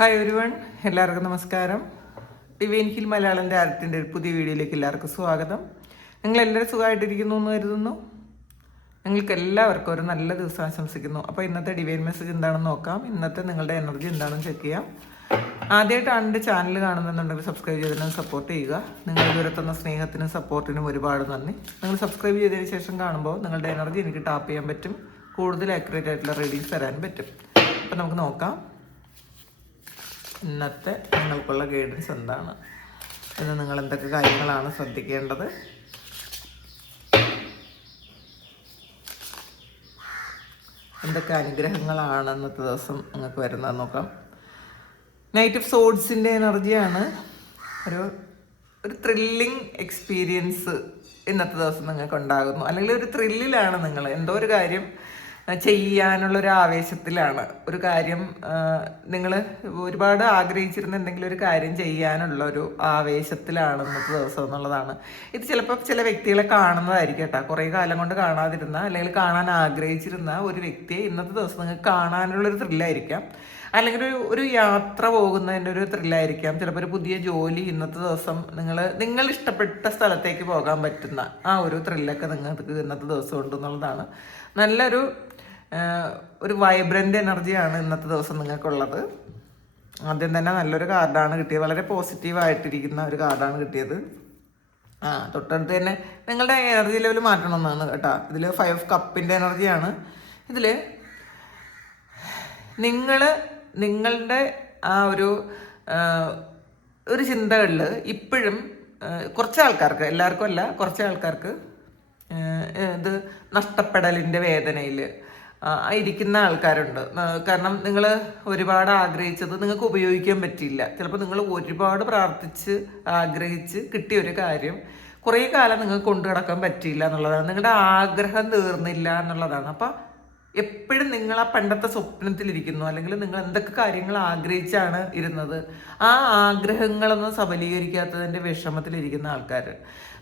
Hi everyone, എല്ലാവർക്കും നമസ്കാരം. Divine hill മലയാളൻ്റെ ആർട്ടിൻ്റെ ഒരു പുതിയ വീഡിയോയിലേക്ക് എല്ലാവർക്കും സ്വാഗതം. നിങ്ങളെല്ലാവരും സുഖമായിട്ടിരിക്കുന്നു എന്ന് കരുതുന്നു. നിങ്ങൾക്ക് എല്ലാവർക്കും ഒരു നല്ല ദിവസം ആശംസിക്കുന്നു. അപ്പോൾ ഇന്നത്തെ ഡിവൈൻ മെസ്സേജ് എന്താണെന്ന് നോക്കാം. ഇന്നത്തെ നിങ്ങളുടെ എനർജി എന്താണെന്ന് ചെക്ക് ചെയ്യാം. ആദ്യമായിട്ടാണ് എൻ്റെ ചാനൽ കാണുന്നുണ്ടെങ്കിൽ സബ്സ്ക്രൈബ് ചെയ്തതിനും സപ്പോർട്ട് ചെയ്യുക. നിങ്ങൾ ഇതുവരെ തന്ന സ്നേഹത്തിനും സപ്പോർട്ടിനും ഒരുപാട് നന്ദി. നിങ്ങൾ സബ്സ്ക്രൈബ് ചെയ്തതിന് ശേഷം കാണുമ്പോൾ നിങ്ങളുടെ എനർജി എനിക്ക് ടാപ്പ് ചെയ്യാൻ പറ്റും, കൂടുതൽ ആക്യുറേറ്റ് ആയിട്ടുള്ള റീഡിങ്സ് തരാൻ പറ്റും. അപ്പോൾ നമുക്ക് നോക്കാം ഇന്നത്തെ നിങ്ങൾക്കുള്ള ഗൈഡൻസ് എന്താണ്, ഇന്ന് നിങ്ങൾ എന്തൊക്കെ കാര്യങ്ങളാണ് ശ്രദ്ധിക്കേണ്ടത്. എന്തൊക്കെ അനുഗ്രഹങ്ങളാണ് ഇന്നത്തെ ദിവസം നിങ്ങൾക്ക് വരുന്നത് നോക്കാം. നൈറ്റ് ഓഫ് സോഡ്സിൻ്റെ എനർജിയാണ്. ഒരു ത്രില്ലിങ് എക്സ്പീരിയൻസ് ഇന്നത്തെ ദിവസം നിങ്ങൾക്ക് ഉണ്ടാകുന്നു. അല്ലെങ്കിൽ ഒരു ത്രില്ലിലാണ് നിങ്ങൾ, എന്തോ ഒരു കാര്യം ചെയ്യാനുള്ളൊരു ആവേശത്തിലാണ്. ഒരു കാര്യം നിങ്ങൾ ഒരുപാട് ആഗ്രഹിച്ചിരുന്ന എന്തെങ്കിലും ഒരു കാര്യം ചെയ്യാനുള്ള ഒരു ആവേശത്തിലാണ് ഇന്നത്തെ ദിവസം എന്നുള്ളതാണ്. ഇത് ചിലപ്പോൾ ചില വ്യക്തികളെ കാണുന്നതായിരിക്കും കേട്ടോ. കുറേ കാലം കൊണ്ട് കാണാതിരുന്ന അല്ലെങ്കിൽ കാണാൻ ആഗ്രഹിച്ചിരുന്ന ഒരു വ്യക്തിയെ ഇന്നത്തെ ദിവസം നിങ്ങൾക്ക് കാണാനുള്ളൊരു ത്രില്ലായിരിക്കാം. അല്ലെങ്കിൽ ഒരു യാത്ര പോകുന്നതിൻ്റെ ഒരു ത്രില്ലായിരിക്കാം. ചിലപ്പോൾ ഒരു പുതിയ ജോലി ഇന്നത്തെ ദിവസം നിങ്ങൾ ഇഷ്ടപ്പെട്ട സ്ഥലത്തേക്ക് പോകാൻ പറ്റുന്ന ആ ഒരു ത്രില്ലൊക്കെ നിങ്ങൾക്ക് ഇന്നത്തെ ദിവസം ഉണ്ട് എന്നുള്ളതാണ്. നല്ലൊരു വൈബ്രൻ്റ് എനർജിയാണ് ഇന്നത്തെ ദിവസം നിങ്ങൾക്കുള്ളത്. ആദ്യം തന്നെ നല്ലൊരു കാർഡാണ് കിട്ടിയത്, വളരെ പോസിറ്റീവായിട്ടിരിക്കുന്ന ഒരു കാർഡാണ് കിട്ടിയത്. തൊട്ടടുത്ത് തന്നെ നിങ്ങളുടെ എനർജി ലെവൽ മാറ്റണമെന്നാണ് കേട്ടോ. ഇതിൽ 5 ഓഫ് കപ്പിൻ്റെ എനർജിയാണ്. ഇതിൽ നിങ്ങളുടെ ആ ഒരു ചിന്തകളിൽ ഇപ്പോഴും കുറച്ച് ആൾക്കാർക്ക്, എല്ലാവർക്കും അല്ല, കുറച്ച് ആൾക്കാർക്ക് ഇത് നഷ്ടപ്പെടലിൻ്റെ വേദനയിൽ ഇരിക്കുന്ന ആൾക്കാരുണ്ട്. കാരണം നിങ്ങൾ ഒരുപാട് ആഗ്രഹിച്ചത് നിങ്ങൾക്ക് ഉപയോഗിക്കാൻ പറ്റിയില്ല. ചിലപ്പോൾ നിങ്ങൾ ഒരുപാട് പ്രാർത്ഥിച്ച് ആഗ്രഹിച്ച് കിട്ടിയ ഒരു കാര്യം കുറേ കാലം നിങ്ങൾക്ക് കൊണ്ടു നടക്കാൻ പറ്റിയില്ല എന്നുള്ളതാണ്. നിങ്ങളുടെ ആഗ്രഹം തീർന്നില്ല എന്നുള്ളതാണ്. അപ്പം എപ്പോഴും നിങ്ങൾ ആ പണ്ടത്തെ സ്വപ്നത്തിലിരിക്കുന്നു, അല്ലെങ്കിൽ നിങ്ങൾ എന്തൊക്കെ കാര്യങ്ങൾ ആഗ്രഹിച്ചാണ് ഇരുന്നത്, ആ ആഗ്രഹങ്ങളൊന്നും സബലീകരിക്കാത്തതിൻ്റെ വിഷമത്തിലിരിക്കുന്ന ആൾക്കാർ.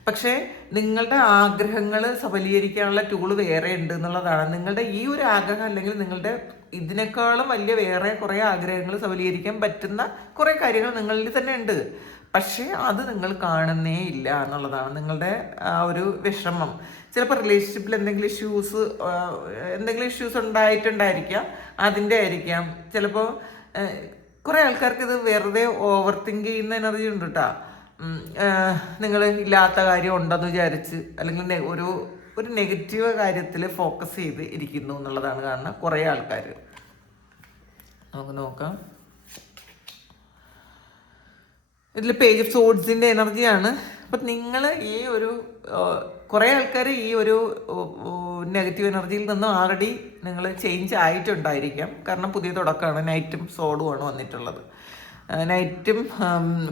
പക്ഷേ നിങ്ങളുടെ ആഗ്രഹങ്ങൾ സബലീകരിക്കാനുള്ള ടൂള് വേറെ ഉണ്ട് എന്നുള്ളതാണ്. നിങ്ങളുടെ ഈ ഒരു ആഗ്രഹം അല്ലെങ്കിൽ നിങ്ങളുടെ ഇതിനേക്കാളും വലിയ വേറെ കുറേ ആഗ്രഹങ്ങൾ സബലീകരിക്കാൻ പറ്റുന്ന കുറേ കാര്യങ്ങൾ നിങ്ങളിൽ തന്നെ ഉണ്ട്. പക്ഷേ അത് നിങ്ങൾ കാണുന്നേ ഇല്ല എന്നുള്ളതാണ് നിങ്ങളുടെ ആ ഒരു വിഷമം. ചിലപ്പോൾ റിലേഷൻഷിപ്പിൽ എന്തെങ്കിലും ഇഷ്യൂസ് ഉണ്ടായിട്ടുണ്ടായിരിക്കാം, അതിൻ്റെ ആയിരിക്കാം. ചിലപ്പോൾ കുറേ ആൾക്കാർക്ക് ഇത് വെറുതെ ഓവർ തിങ്ക് ചെയ്യുന്ന എനർജി ഉണ്ട് കേട്ടോ. നിങ്ങൾ ഇല്ലാത്ത കാര്യം ഉണ്ടെന്ന് വിചാരിച്ച് അല്ലെങ്കിൽ ഒരു നെഗറ്റീവ് കാര്യത്തിൽ ഫോക്കസ് ചെയ്ത് ഇരിക്കുന്നു എന്നുള്ളതാണ് കാരണം കുറേ ആൾക്കാർ. നമുക്ക് നോക്കാം. ഇതിൽ പേജ് ഓഫ് സോഡ്സിൻ്റെ എനർജിയാണ്. അപ്പം നിങ്ങൾ കുറേ ആൾക്കാർ ഈ ഒരു നെഗറ്റീവ് എനർജിയിൽ നിന്നും ആൾറെഡി നിങ്ങൾ ചേഞ്ച് ആയിട്ടുണ്ടായിരിക്കാം. കാരണം പുതിയ തുടക്കമാണ്, നൈറ്റും സോഡുമാണ് വന്നിട്ടുള്ളത്, നൈറ്റും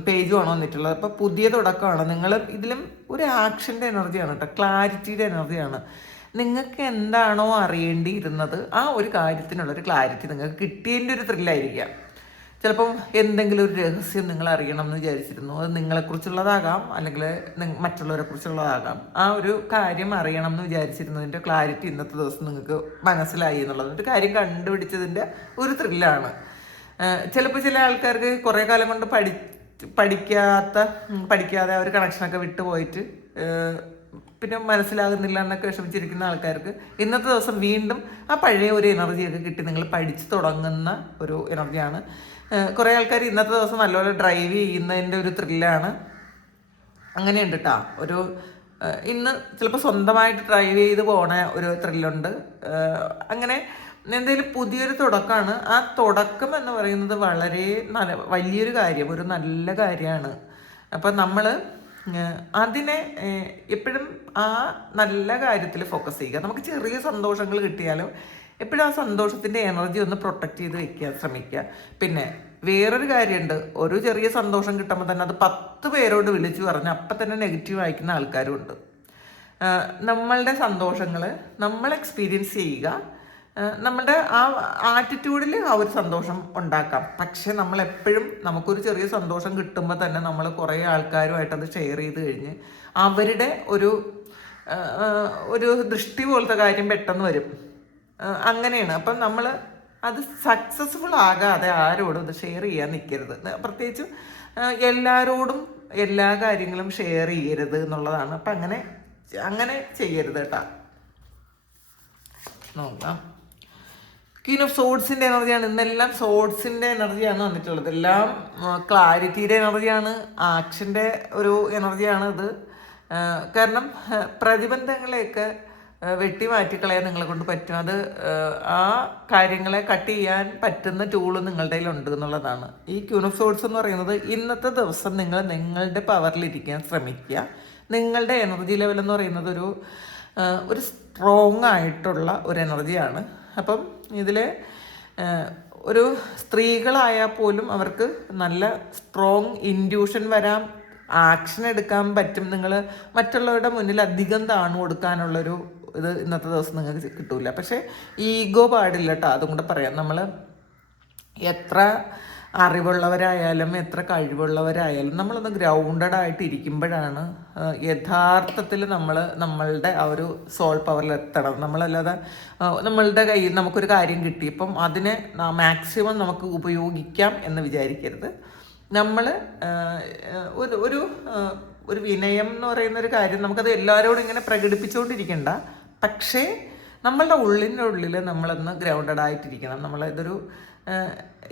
പേജുമാണ് വന്നിട്ടുള്ളത്. അപ്പോൾ പുതിയ തുടക്കമാണ്. നിങ്ങൾ ഇതിലും ഒരു ആക്ഷൻ്റെ എനർജിയാണ് കേട്ടോ, ക്ലാരിറ്റിയുടെ എനർജിയാണ്. നിങ്ങൾക്ക് എന്താണോ അറിയേണ്ടിയിരുന്നത് ആ ഒരു കാര്യത്തിനുള്ളൊരു ക്ലാരിറ്റി നിങ്ങൾക്ക് കിട്ടിയതിൻ്റെ ഒരു ത്രില്ലായിരിക്കാം. ചിലപ്പം എന്തെങ്കിലും ഒരു രഹസ്യം നിങ്ങൾ അറിയണം എന്ന് വിചാരിച്ചിരുന്നു, അത് നിങ്ങളെക്കുറിച്ചുള്ളതാകാം അല്ലെങ്കിൽ മറ്റുള്ളവരെ കുറിച്ചുള്ളതാകാം. ആ ഒരു കാര്യം അറിയണം എന്ന് വിചാരിച്ചിരുന്നതിൻ്റെ ക്ലാരിറ്റി ഇന്നത്തെ ദിവസം നിങ്ങൾക്ക് മനസ്സിലായി എന്നുള്ളത് ഒരു കാര്യം കണ്ടുപിടിച്ചതിൻ്റെ ഒരു ത്രില്ലാണ്. ചിലപ്പോൾ ചില ആൾക്കാർക്ക് കുറേ കാലം കൊണ്ട് പഠിക്കാതെ ഒരു കണക്ഷനൊക്കെ വിട്ടുപോയിട്ട് പിന്നെ മനസ്സിലാകുന്നില്ല എന്നൊക്കെ വിഷമിച്ചിരിക്കുന്ന ആൾക്കാർക്ക് ഇന്നത്തെ ദിവസം വീണ്ടും ആ പഴയ ഒരു എനർജിയൊക്കെ കിട്ടി നിങ്ങൾ പഠിച്ചു തുടങ്ങുന്ന ഒരു എനർജിയാണ്. കുറേ ആൾക്കാർ ഇന്നത്തെ ദിവസം നല്ലപോലെ ഡ്രൈവ് ചെയ്യുന്നതിൻ്റെ ഒരു ത്രില്ലാണ്. അങ്ങനെയുണ്ട് കേട്ടോ. ഇന്ന് ചിലപ്പോൾ സ്വന്തമായിട്ട് ഡ്രൈവ് ചെയ്ത് പോണ ഒരു ത്രില്ലുണ്ട്. അങ്ങനെ എന്തെങ്കിലും പുതിയൊരു തുടക്കമാണ്. ആ തുടക്കം എന്ന് പറയുന്നത് വളരെ വലിയൊരു കാര്യം, ഒരു നല്ല കാര്യമാണ്. അപ്പം നമ്മൾ അതിനെ എപ്പോഴും ആ നല്ല കാര്യത്തിൽ ഫോക്കസ് ചെയ്യുക. നമുക്ക് ചെറിയ സന്തോഷങ്ങൾ കിട്ടിയാലും എപ്പോഴും ആ സന്തോഷത്തിൻ്റെ എനർജി ഒന്ന് പ്രൊട്ടക്റ്റ് ചെയ്ത് വെക്കാൻ ശ്രമിക്കുക. പിന്നെ വേറൊരു കാര്യമുണ്ട്, ഒരു ചെറിയ സന്തോഷം കിട്ടുമ്പോൾ തന്നെ അത് 10 പേരോട് വിളിച്ചു പറഞ്ഞ് അപ്പം തന്നെ നെഗറ്റീവ് അയക്കുന്ന ആൾക്കാരും ഉണ്ട്. നമ്മളുടെ സന്തോഷങ്ങൾ നമ്മൾ എക്സ്പീരിയൻസ് ചെയ്യുക, നമ്മുടെ ആ ആറ്റിറ്റ്യൂഡിൽ ആ ഒരു സന്തോഷം ഉണ്ടാക്കാം. പക്ഷെ നമ്മളെപ്പോഴും നമുക്കൊരു ചെറിയ സന്തോഷം കിട്ടുമ്പോൾ തന്നെ നമ്മൾ കുറേ ആൾക്കാരുമായിട്ടത് ഷെയർ ചെയ്ത് കഴിഞ്ഞ് അവരുടെ ഒരു ദൃഷ്ടി പോലത്തെ കാര്യം പെട്ടെന്ന് വരും. അങ്ങനെയാണ്. അപ്പം നമ്മൾ അത് സക്സസ്ഫുൾ ആകാതെ ആരോടും അത് ഷെയർ ചെയ്യാൻ നിൽക്കരുത്. പ്രത്യേകിച്ചും എല്ലാവരോടും എല്ലാ കാര്യങ്ങളും ഷെയർ ചെയ്യരുത് എന്നുള്ളതാണ്. അപ്പം അങ്ങനെ ചെയ്യരുത് കേട്ടോ. നോക്കാം. ക്വീൻ ഓഫ് സോഡ്സിൻ്റെ എനർജിയാണ് ഇന്നെല്ലാം. സോഡ്സിൻ്റെ എനർജിയാണ് വന്നിട്ടുള്ളത്. എല്ലാം ക്ലാരിറ്റിയുടെ എനർജിയാണ്, ആക്ഷൻ്റെ ഒരു എനർജിയാണ് ഇത്. കാരണം പ്രതിബന്ധങ്ങളെയൊക്കെ വെട്ടി മാറ്റിക്കളയാൻ നിങ്ങളെ കൊണ്ട് പറ്റും. അത് ആ കാര്യങ്ങളെ കട്ട് ചെയ്യാൻ പറ്റുന്ന ടൂള് നിങ്ങളുടെ കയ്യിലുണ്ട് എന്നുള്ളതാണ്. ഈ ക്വീൻ ഓഫ് സോഡ്സ് എന്ന് പറയുന്നത് ഇന്നത്തെ ദിവസം നിങ്ങൾ നിങ്ങളുടെ പവറിലിരിക്കാൻ ശ്രമിക്കുക. നിങ്ങളുടെ എനർജി ലെവൽ എന്ന് പറയുന്നത് ഒരു സ്ട്രോങ് ആയിട്ടുള്ള ഒരു എനർജിയാണ്. അപ്പം ഇതിൽ ഒരു സ്ത്രീകളായാൽ പോലും അവർക്ക് നല്ല സ്ട്രോങ് ഇൻഡ്യൂഷൻ വരാം, ആക്ഷൻ എടുക്കാൻ പറ്റും. നിങ്ങൾ മറ്റുള്ളവരുടെ മുന്നിൽ അധികം താണു കൊടുക്കാനുള്ളൊരു ഇത് ഇന്നത്തെ ദിവസം നിങ്ങൾക്ക് കിട്ടൂല. പക്ഷേ ഈഗോ പാടില്ല കേട്ടോ. അതും കൂടെ പറയാം. നമ്മൾ എത്ര അറിവുള്ളവരായാലും എത്ര കഴിവുള്ളവരായാലും നമ്മളൊന്ന് ഗ്രൗണ്ടഡ് ആയിട്ട് ഇരിക്കുമ്പോഴാണ് യഥാർത്ഥത്തിൽ നമ്മളുടെ ആ ഒരു സോൾ പവറിൽ എത്തണം. നമ്മളല്ലാതെ നമ്മളുടെ കയ്യിൽ നമുക്കൊരു കാര്യം കിട്ടി, ഇപ്പം അതിനെ മാക്സിമം നമുക്ക് ഉപയോഗിക്കാം എന്ന് വിചാരിക്കരുത്. നമ്മൾ ഒരു വിനയം എന്ന് പറയുന്നൊരു കാര്യം നമുക്കത് എല്ലാവരോടും ഇങ്ങനെ പ്രകടിപ്പിച്ചുകൊണ്ടിരിക്കണ്ട. പക്ഷേ നമ്മളുടെ ഉള്ളിൽ നമ്മളൊന്ന് ഗ്രൗണ്ടഡ് ആയിട്ടിരിക്കണം.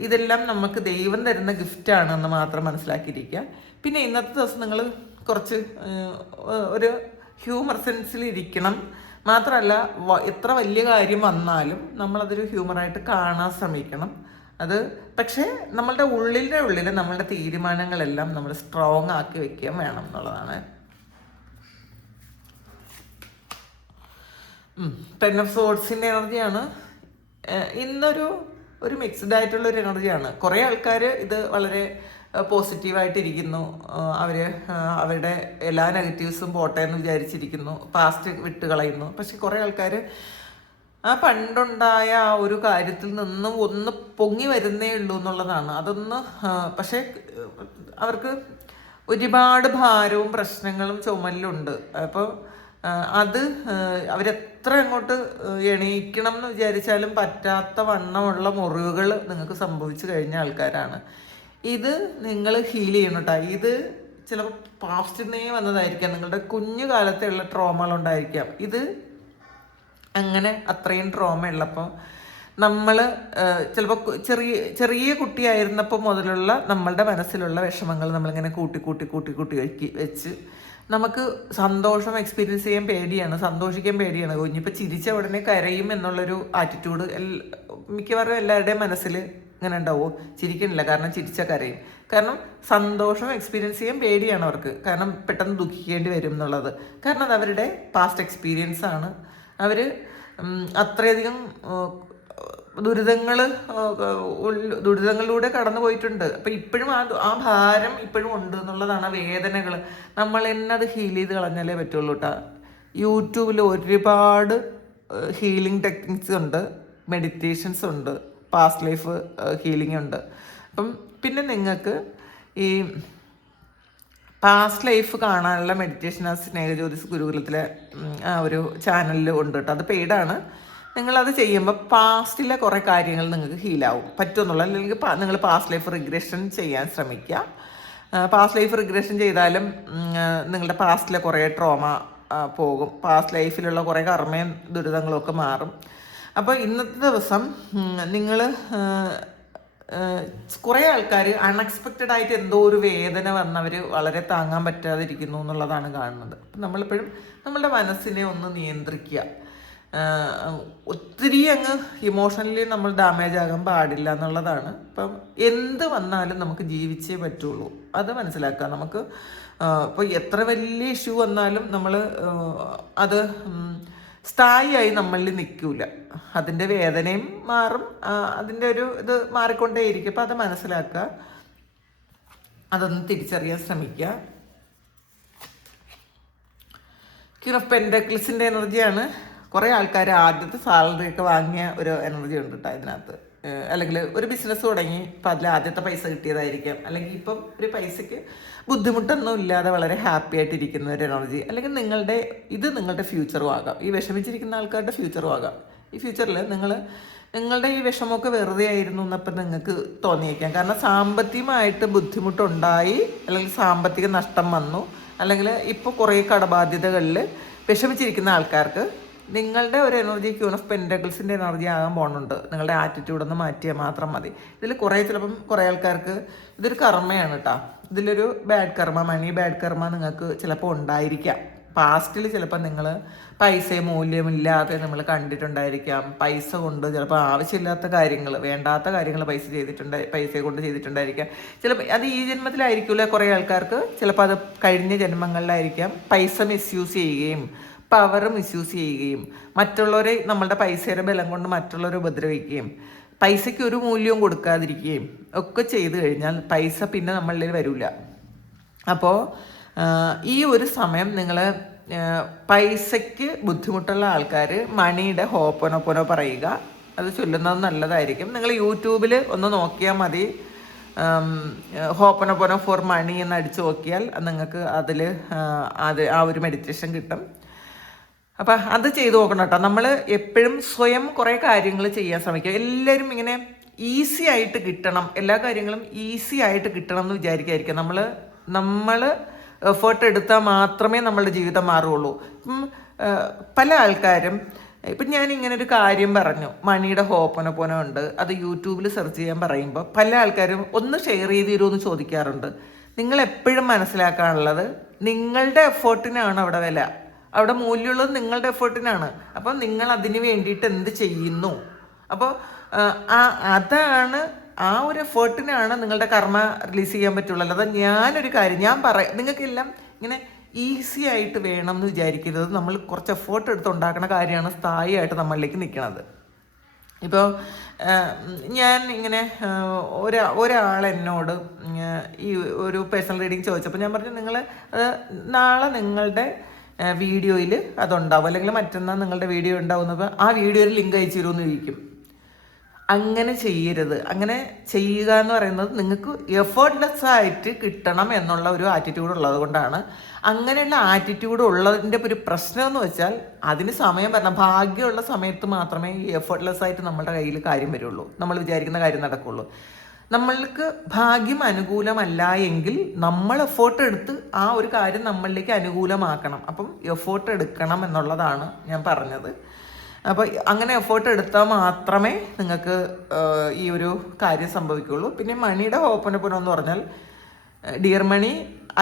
ഇതെല്ലാം നമുക്ക് ദൈവം തരുന്ന ഗിഫ്റ്റാണെന്ന് മാത്രം മനസ്സിലാക്കിയിരിക്കുക. പിന്നെ ഇന്നത്തെ ദിവസം നിങ്ങൾ കുറച്ച് ഒരു ഹ്യൂമർ സെൻസിലിരിക്കണം. മാത്രമല്ല എത്ര വലിയ കാര്യം വന്നാലും നമ്മളതൊരു ഹ്യൂമറായിട്ട് കാണാൻ ശ്രമിക്കണം. പക്ഷേ നമ്മളുടെ ഉള്ളിൽ നമ്മളുടെ തീരുമാനങ്ങളെല്ലാം നമ്മൾ സ്ട്രോങ് ആക്കി വെക്കാൻ വേണം എന്നുള്ളതാണ്. 10 ഓഫ് സോഡ്സിൻ്റെ എനർജിയാണ് ഇന്നൊരു മിക്സ്ഡ് ആയിട്ടുള്ളൊരു എനർജിയാണ്. കുറേ ആൾക്കാർ ഇത് വളരെ പോസിറ്റീവായിട്ടിരിക്കുന്നു. അവരുടെ എല്ലാ നെഗറ്റീവ്സും പോട്ടെ എന്ന് വിചാരിച്ചിരിക്കുന്നു, പാസ്റ്റ് വിട്ട് കളയുന്നു. പക്ഷെ കുറേ ആൾക്കാർ ആ പണ്ടുണ്ടായ ആ ഒരു കാര്യത്തിൽ നിന്നും ഒന്ന് പൊങ്ങി വരുന്നേ ഉള്ളൂ എന്നുള്ളതാണ്. പക്ഷേ അവർക്ക് ഒരുപാട് ഭാരവും പ്രശ്നങ്ങളും ചുമലിലുണ്ട്. അപ്പോൾ അവരെത്ര അങ്ങോട്ട് എണീക്കണം എന്ന് വിചാരിച്ചാലും പറ്റാത്ത വണ്ണമുള്ള മുറിവുകൾ നിങ്ങൾക്ക് സംഭവിച്ചു കഴിഞ്ഞ ആൾക്കാരാണ്. ഇത് നിങ്ങൾ ഹീൽ ചെയ്യണം കേട്ടോ. ഇത് ചിലപ്പോൾ പാസ്റ്റിൽ വന്നതായിരിക്കാം, നിങ്ങളുടെ കുഞ്ഞു കാലത്തുള്ള ട്രോമകളുണ്ടായിരിക്കാം. ഇത് അങ്ങനെ അത്രയും ട്രോമ ഉള്ളപ്പോൾ നമ്മൾ ചിലപ്പോൾ ചെറിയ കുട്ടിയായിരുന്നപ്പോൾ മുതലുള്ള നമ്മളുടെ മനസ്സിലുള്ള വിഷമങ്ങൾ നമ്മളിങ്ങനെ കൂട്ടി വെച്ച് നമുക്ക് സന്തോഷം എക്സ്പീരിയൻസ് ചെയ്യാൻ പേടിയാണ്, സന്തോഷിക്കാൻ പേടിയാണ്. കുഞ്ഞിപ്പോൾ ചിരിച്ച ഉടനെ കരയും എന്നുള്ളൊരു ആറ്റിറ്റ്യൂഡ് മിക്കവാറും എല്ലാവരുടെയും മനസ്സിൽ ഇങ്ങനെ ഉണ്ടാവുമോ? ചിരിക്കണില്ല, കാരണം ചിരിച്ച കരയും. കാരണം സന്തോഷം എക്സ്പീരിയൻസ് ചെയ്യാൻ പേടിയാണ് അവർക്ക്. കാരണം പെട്ടെന്ന് ദുഃഖിക്കേണ്ടി വരും എന്നുള്ളത്. കാരണം അത് അവരുടെ പാസ്റ്റ് എക്സ്പീരിയൻസ് ആണ്. അവർ അത്രയധികം ദുരിതങ്ങളിലൂടെ കടന്നു പോയിട്ടുണ്ട്. അപ്പം ഇപ്പോഴും ആ ഭാരം ഇപ്പോഴും ഉണ്ട് എന്നുള്ളതാണ്. വേദനകൾ നമ്മൾ തന്നെ അത് ഹീൽ ചെയ്ത് കളഞ്ഞാലേ പറ്റുള്ളൂ കേട്ടോ. യൂട്യൂബിൽ ഒരുപാട് ഹീലിംഗ് ടെക്നിക്സ് ഉണ്ട്, മെഡിറ്റേഷൻസ് ഉണ്ട്, പാസ്റ്റ് ലൈഫ് ഹീലിംഗ് ഉണ്ട്. അപ്പം പിന്നെ നിങ്ങൾക്ക് ഈ പാസ്റ്റ് ലൈഫ് കാണാനുള്ള മെഡിറ്റേഷൻ ആ സ്നേഹജ്യോതിസ് ഗുരുകുലത്തിലെ ഒരു ചാനലിൽ ഉണ്ട് കേട്ടോ. അത് പെയ്ഡാണ്. നിങ്ങളത് ചെയ്യുമ്പോൾ പാസ്റ്റിലെ കുറേ കാര്യങ്ങൾ നിങ്ങൾക്ക് ഹീലാവും പറ്റുമെന്നുള്ള. അല്ലെങ്കിൽ നിങ്ങൾ പാസ്റ്റ് ലൈഫ് റിഗ്രഷൻ ചെയ്യാൻ ശ്രമിക്കുക. പാസ്റ്റ് ലൈഫ് റിഗ്രഷൻ ചെയ്താലും നിങ്ങളുടെ പാസ്റ്റിലെ കുറേ ട്രോമ പോകും. പാസ്റ്റ് ലൈഫിലുള്ള കുറേ കർമ്മയും ദുരിതങ്ങളും ഒക്കെ മാറും. അപ്പോൾ ഇന്നത്തെ ദിവസം നിങ്ങൾ കുറേ ആൾക്കാർ അൺഎക്സ്പെക്റ്റഡ് ആയിട്ട് എന്തോ ഒരു വേദന വന്നവർ വളരെ താങ്ങാൻ പറ്റാതിരിക്കുന്നു എന്നുള്ളതാണ് കാണുന്നത്. അപ്പം നമ്മളിപ്പോഴും നമ്മളുടെ മനസ്സിനെ ഒന്ന് നിയന്ത്രിക്കുക. ഒത്തിരി അങ്ങ് ഇമോഷണലി നമ്മൾ ഡാമേജ് ആകാൻ പാടില്ല എന്നുള്ളതാണ്. ഇപ്പം എന്ത് വന്നാലും നമുക്ക് ജീവിച്ചേ പറ്റുള്ളൂ, അത് മനസ്സിലാക്കുക. നമുക്ക് ഇപ്പോൾ എത്ര വലിയ ഇഷ്യൂ വന്നാലും നമ്മൾ അത് സ്ഥായിയായി നമ്മളിൽ നിൽക്കില്ല. അതിൻ്റെ വേദനയും മാറും, അതിൻ്റെ ഇത് മാറിക്കൊണ്ടേയിരിക്കും. അപ്പം അത് മനസ്സിലാക്കുക, അതൊന്ന് തിരിച്ചറിയാൻ ശ്രമിക്കുക. ക്വീൻ ഓഫ് പെന്റക്കിൾസിൻ്റെ എനർജിയാണ്. കുറേ ആൾക്കാർ ആദ്യത്തെ സാലറി ഒക്കെ വാങ്ങിയ ഒരു എനർജി ഉണ്ട് കേട്ടോ ഇതിനകത്ത്. അല്ലെങ്കിൽ ഒരു ബിസിനസ് തുടങ്ങി ഇപ്പം അതിൽ ആദ്യത്തെ പൈസ കിട്ടിയതായിരിക്കാം. അല്ലെങ്കിൽ ഇപ്പം ഒരു പൈസയ്ക്ക് ബുദ്ധിമുട്ടൊന്നും ഇല്ലാതെ വളരെ ഹാപ്പി ആയിട്ടിരിക്കുന്ന ഒരു എനർജി. അല്ലെങ്കിൽ നിങ്ങളുടെ ഫ്യൂച്ചറും ആകാം. ഈ വിഷമിച്ചിരിക്കുന്ന ആൾക്കാരുടെ ഫ്യൂച്ചറും ആകാം. ഈ ഫ്യൂച്ചറിൽ നിങ്ങൾ നിങ്ങളുടെ ഈ വിഷമമൊക്കെ വെറുതെ ആയിരുന്നു എന്നപ്പം നിങ്ങൾക്ക് തോന്നിയേക്കാം. കാരണം സാമ്പത്തികമായിട്ട് ബുദ്ധിമുട്ടുണ്ടായി, അല്ലെങ്കിൽ സാമ്പത്തിക നഷ്ടം വന്നു, അല്ലെങ്കിൽ ഇപ്പോൾ കുറേ കടബാധ്യതകളിൽ വിഷമിച്ചിരിക്കുന്ന ആൾക്കാർക്ക് നിങ്ങളുടെ ഒരു എനർജി ക്യൂൺ ഓഫ് പെൻറ്റക്കിൾസിൻ്റെ എനർജി ആകാൻ പോകുന്നുണ്ട്. നിങ്ങളുടെ ആറ്റിറ്റ്യൂഡൊന്ന് മാറ്റിയാൽ മാത്രം മതി. ഇതിൽ ചിലപ്പം കുറേ ആൾക്കാർക്ക് ഇതൊരു കർമ്മയാണ് കേട്ടോ. ഇതിലൊരു ബാഡ് കർമ്മ, മണി ബാഡ് കർമ്മ നിങ്ങൾക്ക് ചിലപ്പോൾ ഉണ്ടായിരിക്കാം. പാസ്റ്റിൽ ചിലപ്പോൾ നിങ്ങൾ പൈസ മൂല്യമില്ലാതെ നമ്മൾ കണ്ടിട്ടുണ്ടായിരിക്കാം. പൈസ കൊണ്ട് ചിലപ്പോൾ ആവശ്യമില്ലാത്ത കാര്യങ്ങൾ, വേണ്ടാത്ത കാര്യങ്ങൾ പൈസ കൊണ്ട് ചെയ്തിട്ടുണ്ടായിരിക്കാം. ചിലപ്പോൾ അത് ഈ ജന്മത്തിലായിരിക്കില്ല. കുറേ ആൾക്കാർക്ക് ചിലപ്പോൾ അത് കഴിഞ്ഞ ജന്മങ്ങളിലായിരിക്കാം. പൈസ മിസ്യൂസ് ചെയ്യുകയും പവർ മിസ്യൂസ് ചെയ്യുകയും മറ്റുള്ളവരെ നമ്മളുടെ പൈസയുടെ ബലം കൊണ്ട് മറ്റുള്ളവരെ ഉപദ്രവിക്കുകയും പൈസയ്ക്ക് ഒരു മൂല്യവും കൊടുക്കാതിരിക്കുകയും ഒക്കെ ചെയ്തു കഴിഞ്ഞാൽ പൈസ പിന്നെ നമ്മളിൽ വരില്ല. അപ്പോൾ ഈ ഒരു സമയം നിങ്ങൾ പൈസയ്ക്ക് ബുദ്ധിമുട്ടുള്ള ആൾക്കാർ മണിയുടെ ഹോപ്പനൊപ്പനോ പറയുക, അത് ചൊല്ലുന്നത് നല്ലതായിരിക്കും. നിങ്ങൾ യൂട്യൂബിൽ ഒന്ന് നോക്കിയാൽ മതി. ഹോപ്പനൊപ്പനോ ഫോർ മണി എന്ന് അടിച്ചു നോക്കിയാൽ നിങ്ങൾക്ക് അതിൽ ആ ഒരു മെഡിറ്റേഷൻ കിട്ടും. അപ്പം അത് ചെയ്തു നോക്കണം കേട്ടോ. നമ്മൾ എപ്പോഴും സ്വയം കുറേ കാര്യങ്ങൾ ചെയ്യാൻ ശ്രമിക്കുക. എല്ലാവരും ഇങ്ങനെ ഈസി ആയിട്ട് കിട്ടണം, എല്ലാ കാര്യങ്ങളും ഈസി ആയിട്ട് കിട്ടണം എന്ന് വിചാരിക്കാതിരിക്കുക. നമ്മൾ എഫേർട്ട് എടുത്താൽ മാത്രമേ നമ്മളുടെ ജീവിതം മാറുകയുള്ളൂ. പല ആൾക്കാരും ഇപ്പം ഞാനിങ്ങനെ ഒരു കാര്യം പറഞ്ഞു, മണിയുടെ ഹോപ്പനൊപ്പന ഉണ്ട്, അത് യൂട്യൂബിൽ സെർച്ച് ചെയ്യാൻ പറയുമ്പോൾ പല ആൾക്കാരും ഒന്ന് ഷെയർ ചെയ്ത് തരുമെന്ന് ചോദിക്കാറുണ്ട്. നിങ്ങൾ എപ്പോഴും മനസ്സിലാക്കാനുള്ളത് നിങ്ങളുടെ എഫേർട്ടിനാണ് അവിടെ വില, അവിടെ മൂല്യമുള്ളത് നിങ്ങളുടെ എഫേർട്ടിനാണ്. അപ്പം നിങ്ങൾ അതിന് വേണ്ടിയിട്ട് എന്ത് ചെയ്യുന്നു, അപ്പോൾ അതാണ്, ആ ഒരു എഫേർട്ടിനാണ് നിങ്ങളുടെ കർമ്മ റിലീസ് ചെയ്യാൻ പറ്റുള്ളൂ. അല്ലാതെ ഞാനൊരു കാര്യം നിങ്ങൾക്കെല്ലാം ഇങ്ങനെ ഈസി ആയിട്ട് വേണം എന്ന് വിചാരിക്കരുത്. നമ്മൾ കുറച്ച് എഫേർട്ട് എടുത്ത് ഉണ്ടാക്കുന്ന കാര്യമാണ് സ്ഥായിയായിട്ട് നമ്മളിലേക്ക് നിൽക്കുന്നത്. ഇപ്പോൾ ഞാൻ ഇങ്ങനെ ഒരാൾ എന്നോട് ഈ ഒരു പേഴ്സണൽ റീഡിങ് ചോദിച്ചപ്പോൾ ഞാൻ പറഞ്ഞു, നിങ്ങൾ നാളെ നിങ്ങളുടെ വീഡിയോയിൽ അതുണ്ടാവും, അല്ലെങ്കിൽ മറ്റന്നാൾ നിങ്ങളുടെ വീഡിയോ ഉണ്ടാവുന്നപ്പോൾ ആ വീഡിയോയിൽ ലിങ്ക് അയച്ചു തരുമെന്ന് ചോദിക്കും. അങ്ങനെ ചെയ്യരുത്. അങ്ങനെ ചെയ്യുക എന്ന് പറയുന്നത് നിങ്ങൾക്ക് എഫേർട്ട്ലെസ് ആയിട്ട് കിട്ടണം എന്നുള്ള ഒരു ആറ്റിറ്റ്യൂഡ് ഉള്ളത് കൊണ്ടാണ്. അങ്ങനെയുള്ള ആറ്റിറ്റ്യൂഡ് ഉള്ളതിൻ്റെ ഒരു പ്രശ്നം എന്ന് വെച്ചാൽ അതിന് സമയം വരണം. ഭാഗ്യമുള്ള സമയത്ത് മാത്രമേ ഈ എഫേർട്ട്ലെസ് ആയിട്ട് നമ്മുടെ കയ്യിൽ കാര്യം വരുള്ളൂ, നമ്മൾ വിചാരിക്കുന്ന കാര്യം നടക്കുള്ളൂ. നമ്മൾക്ക് ഭാഗ്യം അനുകൂലമല്ല എങ്കിൽ നമ്മൾ എഫേർട്ട് എടുത്ത് ആ ഒരു കാര്യം നമ്മളിലേക്ക് അനുകൂലമാക്കണം. അപ്പം എഫേർട്ട് എടുക്കണം എന്നുള്ളതാണ് ഞാൻ പറഞ്ഞത്. അപ്പോൾ അങ്ങനെ എഫേർട്ട് എടുത്താൽ മാത്രമേ നിങ്ങൾക്ക് ഈ ഒരു കാര്യം സംഭവിക്കുകയുള്ളൂ. പിന്നെ മണിയുടെ ഹോപ്പനൊപ്പനം എന്ന് പറഞ്ഞാൽ, dear Mani,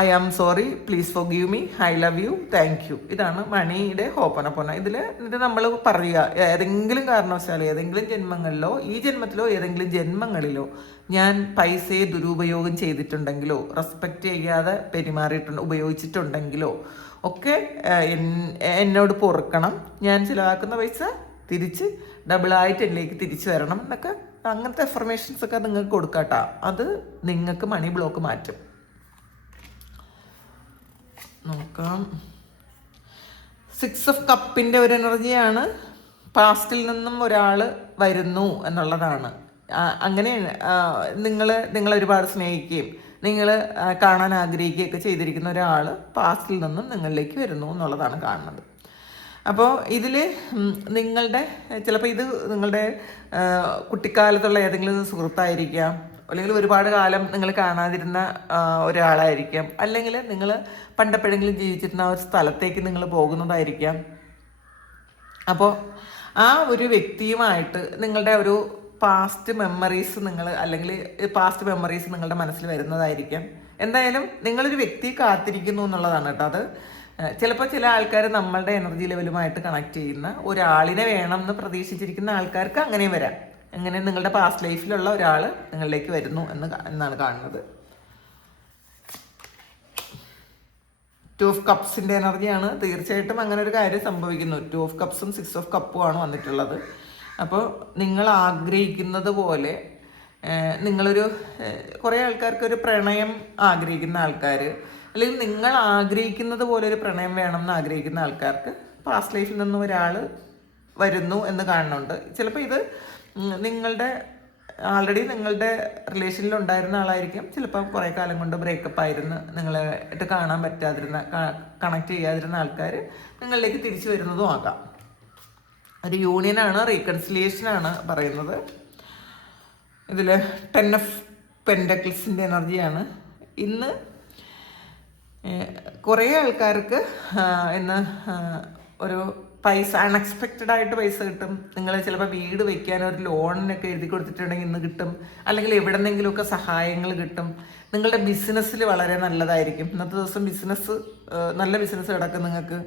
I am sorry, please forgive me, I love you, thank you. ഇതാണ് മണിയുടെ ഹോപ്പനൊപ്പന. ഇതിൽ നമ്മൾ പറയുക, ഏതെങ്കിലും കാരണവശാലോ ഏതെങ്കിലും ജന്മങ്ങളിലോ ഈ ജന്മത്തിലോ ഏതെങ്കിലും ജന്മങ്ങളിലോ ഞാൻ പൈസയെ ദുരുപയോഗം ചെയ്തിട്ടുണ്ടെങ്കിലോ റെസ്പെക്റ്റ് ചെയ്യാതെ ഉപയോഗിച്ചിട്ടുണ്ടെങ്കിലോ ഒക്കെ എന്നോട് പൊറുക്കണം. ഞാൻ ചിലവാക്കുന്ന പൈസ തിരിച്ച് ഡബിളായിട്ട് എന്നിലേക്ക് തിരിച്ചു വരണം എന്നൊക്കെ, അങ്ങനത്തെ അഫർമേഷൻസ് ഒക്കെ നിങ്ങൾക്ക് കൊടുക്കാട്ടോ. അത് നിങ്ങൾക്ക് മണി ബ്ലോക്ക് മാറ്റും. നോക്കാം. 6 ഓഫ് കപ്പിൻ്റെ ഒരു എനർജിയാണ്. പാസ്റ്റിൽ നിന്നും ഒരാൾ വരുന്നു എന്നുള്ളതാണ്. അങ്ങനെ നിങ്ങൾ ഒരുപാട് സ്നേഹിക്കുകയും നിങ്ങൾ കാണാൻ ആഗ്രഹിക്കുകയൊക്കെ ചെയ്തിരിക്കുന്ന ഒരാൾ പാസ്റ്റിൽ നിന്നും നിങ്ങളിലേക്ക് വരുന്നു എന്നുള്ളതാണ് കാണുന്നത്. അപ്പോൾ ഇതിൽ ചിലപ്പോൾ ഇത് നിങ്ങളുടെ കുട്ടിക്കാലത്തുള്ള ഏതെങ്കിലും സുഹൃത്തായിരിക്കാം, അല്ലെങ്കിൽ ഒരുപാട് കാലം നിങ്ങൾ കാണാതിരുന്ന ഒരാളായിരിക്കാം, അല്ലെങ്കിൽ നിങ്ങൾ പണ്ടെപ്പോഴെങ്കിലും ജീവിച്ചിരുന്ന ആ ഒരു സ്ഥലത്തേക്ക് നിങ്ങൾ പോകുന്നതായിരിക്കാം. അപ്പോൾ ആ ഒരു വ്യക്തിയുമായിട്ട് നിങ്ങളുടെ ഒരു പാസ്റ്റ് മെമ്മറീസ് നിങ്ങളുടെ മനസ്സിൽ വരുന്നതായിരിക്കാം. എന്തായാലും നിങ്ങളൊരു വ്യക്തി കാത്തിരിക്കുന്നു എന്നുള്ളതാണ് കേട്ടോ. അത് ചിലപ്പോൾ ചില ആൾക്കാർ നമ്മളുടെ എനർജി ലെവലുമായിട്ട് കണക്ട് ചെയ്യുന്ന ഒരാളിനെ വേണം എന്ന് പ്രതീക്ഷിച്ചിരിക്കുന്ന ആൾക്കാർക്ക് അങ്ങനെ വരാം. അങ്ങനെ നിങ്ങളുടെ പാസ്റ്റ് ലൈഫിലുള്ള ഒരാൾ നിങ്ങളിലേക്ക് വരുന്നു എന്നാണ് കാണുന്നത്. 2 ഓഫ് കപ്സിൻ്റെ എനർജിയാണ്. തീർച്ചയായിട്ടും അങ്ങനെ ഒരു കാര്യം സംഭവിക്കുന്നു. 2 ഓഫ് കപ്സും 6 ഓഫ് കപ്പും ആണ് വന്നിട്ടുള്ളത്. അപ്പോൾ നിങ്ങൾ ആഗ്രഹിക്കുന്നത് പോലെ കുറേ ആൾക്കാർക്ക് പ്രണയം ആഗ്രഹിക്കുന്ന ആൾക്കാർ, അല്ലെങ്കിൽ നിങ്ങൾ ആഗ്രഹിക്കുന്നത് പോലെ ഒരു പ്രണയം വേണമെന്ന് ആഗ്രഹിക്കുന്ന ആൾക്കാർക്ക് പാസ്റ്റ് ലൈഫിൽ നിന്നും ഒരാൾ വരുന്നു എന്ന് കാണുന്നുണ്ട്. ചിലപ്പോൾ ഇത് ആൾറെഡി നിങ്ങളുടെ റിലേഷനിൽ ഉണ്ടായിരുന്ന ആളായിരിക്കും. ചിലപ്പോൾ കുറേ കാലം കൊണ്ട് ബ്രേക്കപ്പ് ആയിരുന്നു, നിങ്ങളായിട്ട് കാണാൻ പറ്റാതിരുന്ന, കണക്ട് ചെയ്യാതിരുന്ന ആൾക്കാർ നിങ്ങളിലേക്ക് തിരിച്ചു വരുന്നതും ആകാം. ഒരു യൂണിയനാണ്, റീകൺസിലിയേഷനാണ് പറയുന്നത്. ഇതിൽ 10 ഓഫ് പെൻഡക്കിൾസിൻ്റെ എനർജിയാണ്. ഇന്ന് കുറേ ആൾക്കാർക്ക് ഇന്ന് ഒരു പൈസ അൺഎക്സ്പെക്റ്റഡ് ആയിട്ട് പൈസ കിട്ടും. നിങ്ങൾ ചിലപ്പോൾ വീട് വെക്കാൻ ഒരു ലോണിനൊക്കെ എഴുതി കൊടുത്തിട്ടുണ്ടെങ്കിൽ ഇന്ന് കിട്ടും. അല്ലെങ്കിൽ എവിടെന്നെങ്കിലുമൊക്കെ സഹായങ്ങൾ കിട്ടും. നിങ്ങളുടെ ബിസിനസ്സിൽ വളരെ നല്ലതായിരിക്കും. ഇന്നത്തെ ദിവസം നല്ല ബിസിനസ് കിടക്കും നിങ്ങൾക്ക്.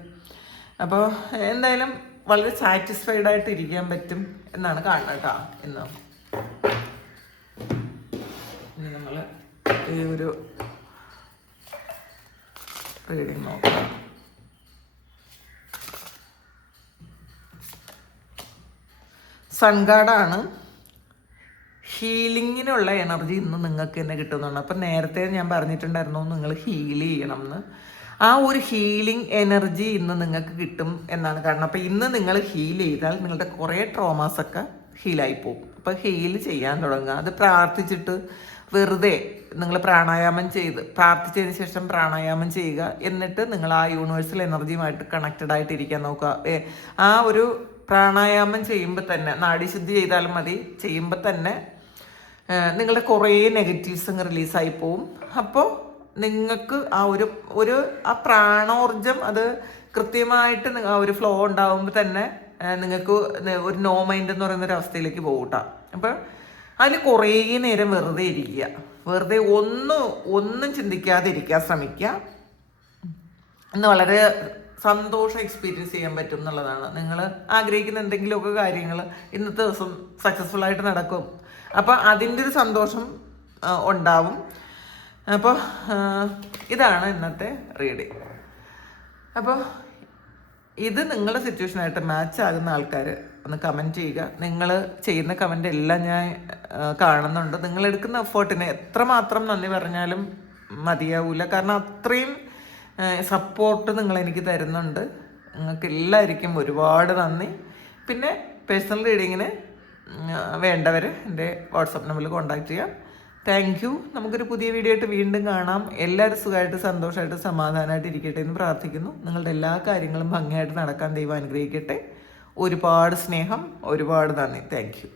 അപ്പോൾ എന്തായാലും വളരെ സാറ്റിസ്ഫൈഡ് ആയിട്ട് ഇരിക്കാൻ പറ്റും എന്നാണ് കാണുന്നത് കേട്ടോ. ഇന്ന് നമ്മൾ ഈ ഒരു റീഡിങ് നോക്കാം. സൺഗാർഡാണ്. ഹീലിങ്ങിനുള്ള എനർജി ഇന്ന് നിങ്ങൾക്ക് തന്നെ കിട്ടുന്നുണ്ട്. അപ്പം നേരത്തെ ഞാൻ പറഞ്ഞിട്ടുണ്ടായിരുന്നു നിങ്ങൾ ഹീൽ ചെയ്യണം എന്ന്. ആ ഒരു ഹീലിംഗ് എനർജി ഇന്ന് നിങ്ങൾക്ക് കിട്ടും എന്നാണ് കാരണം. അപ്പം ഇന്ന് നിങ്ങൾ ഹീൽ ചെയ്താൽ നിങ്ങളുടെ കുറേ ട്രോമാസൊക്കെ ഹീലായി പോകും. അപ്പോൾ ഹീൽ ചെയ്യാൻ തുടങ്ങുക. അത് പ്രാർത്ഥിച്ചിട്ട് വെറുതെ നിങ്ങൾ പ്രാർത്ഥിച്ചതിന് ശേഷം പ്രാണായാമം ചെയ്യുക. എന്നിട്ട് നിങ്ങൾ ആ യൂണിവേഴ്സൽ എനർജിയുമായിട്ട് കണക്റ്റഡ് ആയിട്ടിരിക്കാൻ നോക്കുക. ആ ഒരു പ്രാണായാമം ചെയ്യുമ്പോൾ തന്നെ, നാഡീശുദ്ധി ചെയ്താലും മതി, ചെയ്യുമ്പോൾ തന്നെ നിങ്ങളുടെ കുറേ നെഗറ്റീവ്സ് അങ്ങ് റിലീസായി പോവും. അപ്പോൾ നിങ്ങൾക്ക് ആ പ്രാണോർജം അത് കൃത്യമായിട്ട് ആ ഒരു ഫ്ലോ ഉണ്ടാകുമ്പോൾ തന്നെ നിങ്ങൾക്ക് ഒരു നോ മൈൻഡ് എന്ന് പറയുന്ന ഒരു അവസ്ഥയിലേക്ക് പോകും കേട്ടോ. അപ്പോൾ അതിൽ കുറേ നേരം വെറുതെ ഇരിക്കുക. വെറുതെ ഒന്നും ചിന്തിക്കാതെ ഇരിക്കാൻ ശ്രമിക്കുക. ഇന്ന് വളരെ സന്തോഷം എക്സ്പീരിയൻസ് ചെയ്യാൻ പറ്റും എന്നുള്ളതാണ്. നിങ്ങൾ ആഗ്രഹിക്കുന്ന എന്തെങ്കിലുമൊക്കെ കാര്യങ്ങൾ ഇന്നത്തെ ദിവസം സക്സസ്ഫുൾ ആയിട്ട് നടക്കും. അപ്പോൾ അതിൻ്റെ ഒരു സന്തോഷം ഉണ്ടാവും. അപ്പോൾ ഇതാണ് ഇന്നത്തെ റീഡിങ്. അപ്പോൾ ഇത് നിങ്ങളുടെ സിറ്റുവേഷനായിട്ട് മാച്ച് ആകുന്ന ആൾക്കാർ ഒന്ന് കമൻറ്റ് ചെയ്യുക. നിങ്ങൾ ചെയ്യുന്ന കമൻ്റ് എല്ലാം ഞാൻ കാണുന്നുണ്ട്. നിങ്ങളെടുക്കുന്ന എഫേർട്ടിന് എത്രമാത്രം നന്ദി പറഞ്ഞാലും മതിയാവില്ല. കാരണം അത്രയും സപ്പോർട്ട് നിങ്ങളെനിക്ക് തരുന്നുണ്ട്. നിങ്ങൾക്ക് എല്ലാവർക്കും ഒരുപാട് നന്ദി. പിന്നെ പേഴ്സണൽ റീഡിങ്ങിന് വേണ്ടവർ എൻ്റെ വാട്സപ്പ് നമ്പറിൽ കോൺടാക്റ്റ് ചെയ്യാം. Thank you. നമുക്കൊരു പുതിയ വീഡിയോ ആയിട്ട് വീണ്ടും കാണാം. എല്ലാവരും സുഖമായിട്ട് സന്തോഷമായിട്ട് സമാധാനമായിട്ട് ഇരിക്കട്ടെ എന്ന് പ്രാർത്ഥിക്കുന്നു. നിങ്ങളുടെ എല്ലാ കാര്യങ്ങളും ഭംഗിയായിട്ട് നടക്കാൻ ദൈവം അനുഗ്രഹിക്കട്ടെ. ഒരുപാട് സ്നേഹം, ഒരുപാട് നന്ദി. Thank you.